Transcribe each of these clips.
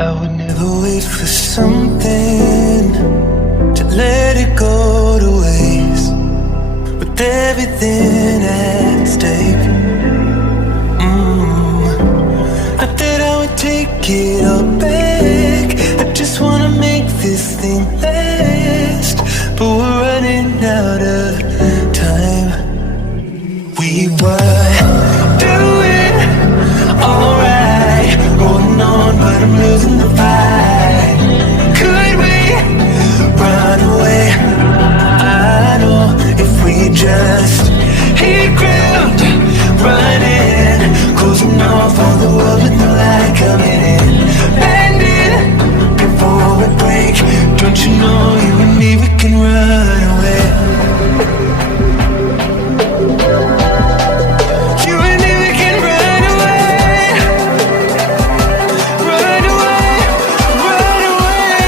I would never wait for something to let it go to waste, with everything at stake. Not that I would take it all back, I just wanna make this thing last. But we're running out of time. We were doing alright, going on, but I'm losing the fight. Could we run away? I know if we just hit ground running, closing off all the world with the light coming in, bending before we break. Don't you know you and me, we can run away. You and me, we can run away. Run away, run away.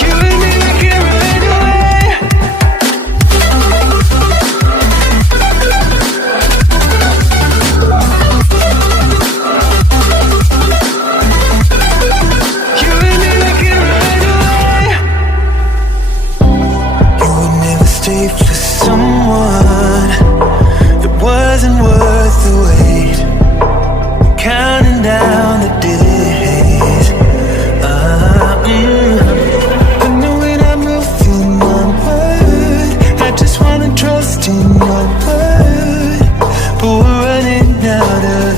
You and me, we can run away. You and me, we can run away. You would never stay for someone that wasn't worth the wait. Counting down the days. I know when I'm moving onward, I just wanna trust in your word. But we're running out of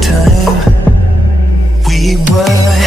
time. We were